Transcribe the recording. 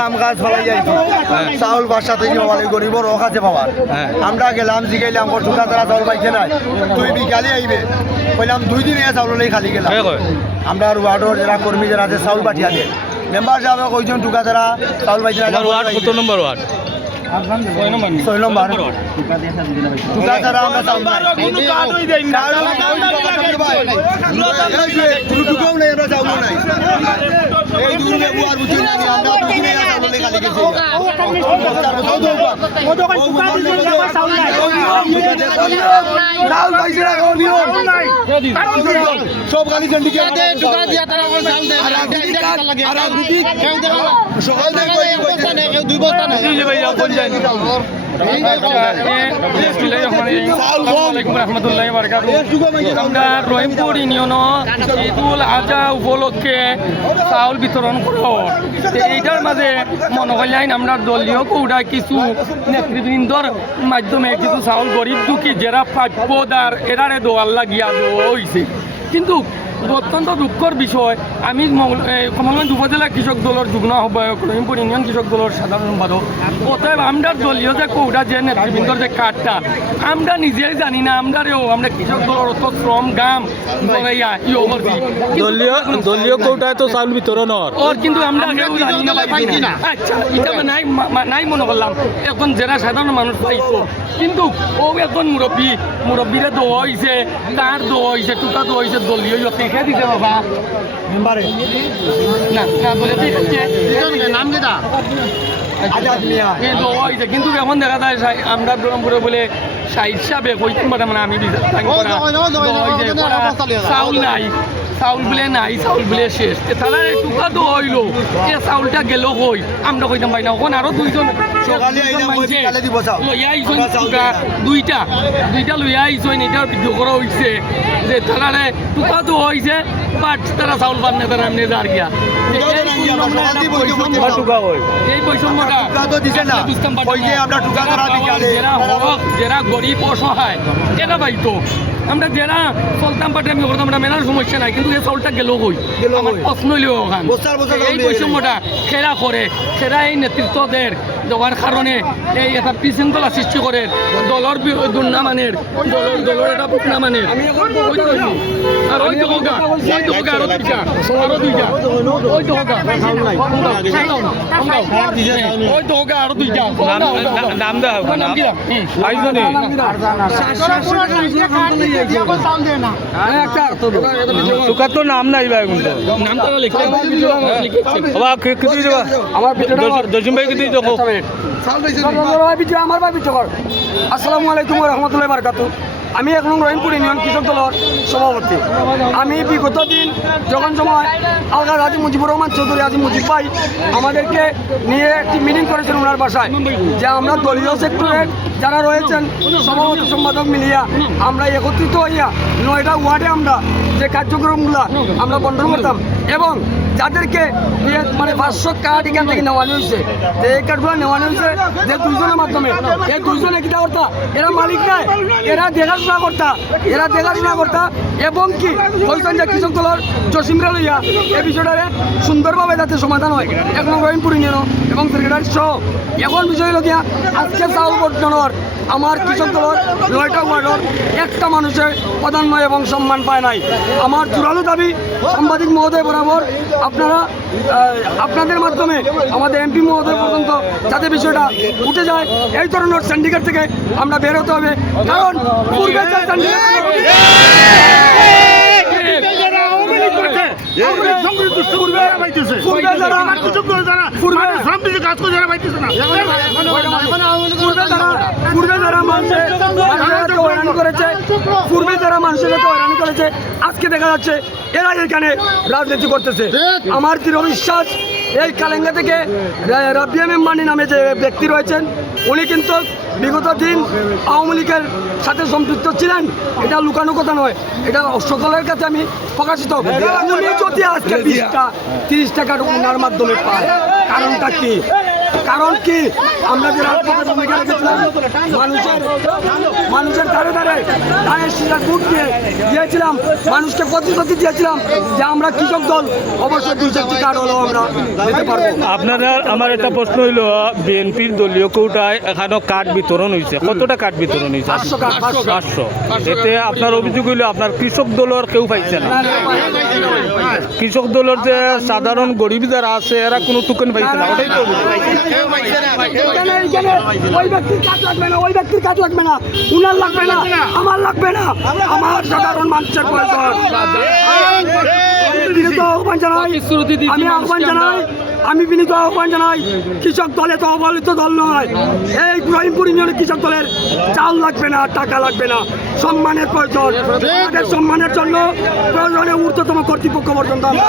কাম কাজ ফেলাই যাইছি চাউল বাসাতে গরিবর রক আছে বাবার আমরা গেলাম জিগাইলাম ঢুকা তারা চাউল পাইছে নাই তুই বিকালে আইবে কইলাম 2 দিন চাউল নেই খালি গেলাম আমরা ওয়ার্ডর যারা কর্মী যারা আছে চাউল পাঠিয়া দেন মেম্বার যাবে কইজন ঢুকা তারা চাউল পাইছে না ওয়ার্ড কত নম্বর ওয়ার্ড 6 নম্বর ঢুকা তারা আমরা চাউল কোনো কাজই দেই না ঢুকাও নাই আমরা চাউল নাই এই দুর্গে বুয়ার বুঝি না আমরা দুদিনে চাউল নেই খালি গেছি চাউল পাইছে না কোন নিয়ম সব গালি চন্ডিকে ঢুকা দিয়া তারা কোন চাউল দেয় আর রাজনীতি সকাল থেকে কেউ 2 বস্তা না কোন যায় আমরা রহিমপুর ইউনিয়ন ঈদুল আজহা উপলক্ষে চাউল বিতরণ করব এইটার মাঝে মনে করলেন আমরা দলীয় কৌড়া কিছু নেতৃবৃন্দর মাধ্যমে কিছু চাউল গরিব দুঃখী যারা প্রাপ্যদার এরারে দোয়াল লাগিয়া দেওয়া হয়েছে কিন্তু অত্যন্ত দুঃখর বিষয় আমি কমলগঞ্জ উপজেলা কৃষক দলের যুগ্ম আহ্বায়ক রহিমপুর ইউনিয়ন কৃষক দলের সাধারণ সম্পাদক অতএব আমরা দলীয় যে কৌটা যে নেতৃবৃন্দর যে কার্ডটা আমরা নিজেই জানি না আমরা কৃষক দলের অত শ্রম গাম দলীয় কোটায় তো চাউল বিতরণ ওর কিন্তু আমরা জানি না আচ্ছা এটা নাই মনে করলাম এখন যারা সাধারণ মানুষ পাইতো কিন্তু ও এখন মুরব্বীরা দোয়া হয়েছে তার দোয়া হয়েছে টুকা দোয়া হয়েছে দলীয় দেখে দিতে বাবা মেম্বারে না না বলে দিচ্ছে নাম কেটা আজাদ মিয়া কিন্তু এখন দেখা যায় আমরা ব্রহ্মপুরে বলে সাইড সাবে কইতেন বাটা মানে আমি চাউল নাই চাউল বলে নাই চাউল বলে শেষ তাহলে টুকা তো হইল এ চাউলটা গেল কই আমরা কইতাম পাই না ওখানে আরো দুইজন লইয়া আইসন টুকা দুইটা লইয়া আইসন এটা ভিডিও করা হয়েছে যে তারা টুকা তো হয়েছে বাট তারা চাউল পান না তারা এমনি যার গিয়া এই বৈষম্যটা যারা গরিব অসহায় এরা পাইতো আমরা যারা চলতাম পাটে আমি করতাম আমরা মেলার সমস্যা নাই কিন্তু এই চাউলটা গেল কই আমার প্রশ্ন হইলেও ওখান এই বৈষম্যটা সেরা করে সেরা এই নেতৃত্বদের দেওয়ার কারণে এই একটা বিশৃঙ্খলা সৃষ্টি করে দলের দুর্নামানের দলের এটা বুকনামানের আর ওই তো হোগা আরো দুইটা ওই তো হোগা ওই তো হোগা আরো দুইটা নাম দেওয়া নাম কি টুকার তো নাম নাই ভাই কিন্তু নামটা লিখতে দর্শন ভাই কিন্তু আমার ভাই বিচকর আসসালামু আলাইকুম রহমতুল্লাহ বারকাতু আমি এখন রহিমপুর ইউনিয়ন কৃষক দলের সভাপতি আমি বিগত দিন যখন সময় আলগা হাজি মুজিবুর রহমান চৌধুরী হাজি মুজিব ভাই আমাদেরকে নিয়ে একটি মিটিং করেছেন ওনার বাসায় যে আমরা দলীয় সেক্টরের যারা রয়েছেন সভাপতি সম্পাদক মিলিয়া আমরা একত্রিত হইয়া 9টা ওয়ার্ডে আমরা যে কার্যক্রমগুলো আমরা বন্টন করতাম এবং যাদেরকে মানে 500 কার্ড এখান থেকে নেওয়ানো হয়েছে এই কার্ডগুলো নেওয়ানো হয়েছে যে দুইজনের মাধ্যমে এই দুইজনে কিনা করতা এরা মালিক নাই এরা দেখাশোনা করতা এবং কি বলছেন যে কৃষক দলের জসিমরা লইয়া এই বিষয়টারে সুন্দরভাবে যাতে সমাধান হয় এখন রহিমপুর ইউনিয়ন এবং সেক্রেটারি সহ এখন বিষয় হলো গিয়া আজকে চাউল বর্তমানের আমার কৃষক দলের 9টা ওয়ার্ডের একটা মানুষের প্রাধান্য এবং সম্মান পায় নাই আমার জোরালো দাবি সাংবাদিক মহোদয় বরাবর আপনাদের মাধ্যমে আমাদের এমপি মহোদয় পর্যন্ত যাতে বিষয়টা উঠে যায় এই ধরনের সিন্ডিকেট থেকে আমরা বের হতে হবে কারণ পূর্বে যারা মানুষের হয়রানি করেছে আজকে দেখা যাচ্ছে এরা এখানে রাজনীতি করতেছে আমার দৃঢ় বিশ্বাস এই কালেঙ্গা থেকে রাবিয়া মেম্বানি নামে যে ব্যক্তি রয়েছেন উনি কিন্তু বিগত দিন আওয়ামী লীগের সাথে সম্পৃক্ত ছিলেন এটা লুকানো কথা নয় এটা সকলের কাছে আমি প্রকাশিত উনি যদি আজকে 20টা 30 টাকার ওনার মাধ্যমে পায় কারণটা কি কারণ কি আমরা যে রাজপথে ভূমিকা রেখেছিলাম মানুষের ধারে ধারে তাদের সিজা ভোট দিয়েছিলাম, মানুষকে প্রতিশ্রুতি দিয়েছিলাম যে আমরা কৃষক দল অবশ্যই 2-4টি কার্ড হলেও আমরা দিতে পারবো। আপনারা আমার একটা প্রশ্ন হইল বিএনপির দলীয় কোটায় এখানে কার্ড বিতরণ হয়েছে, কতটা কার্ড বিতরণ হয়েছে? 500 কার্ড, 500। এতে আপনার অভিযোগ হইল আপনার কৃষক দলের কেউ পাইছে না, কৃষক দলের যে সাধারণ গরিব যারা আছে এরা কোনো টোকেন পাইছে না, ওটাই তো অভিযোগ। এইখানে ওই ব্যক্তির কাজ লাগবে না, ওই ব্যক্তির কাজ লাগবে না, উনার লাগবে না, আমার লাগবে না, আমার সাধারণ মানুষের প্রয়োজন। আমি বিনীত আহ্বান জানাই কৃষক দলে তো অবহেলিত দল নয়, এই রহিমপুর ইউনিয়নের কৃষক দলের চাল লাগবে না, টাকা লাগবে না, সম্মানের প্রয়োজন। আমাদের সম্মানের জন্য প্রয়োজনে ঊর্ধ্বতম কর্তৃপক্ষ পর্যন্ত আমরা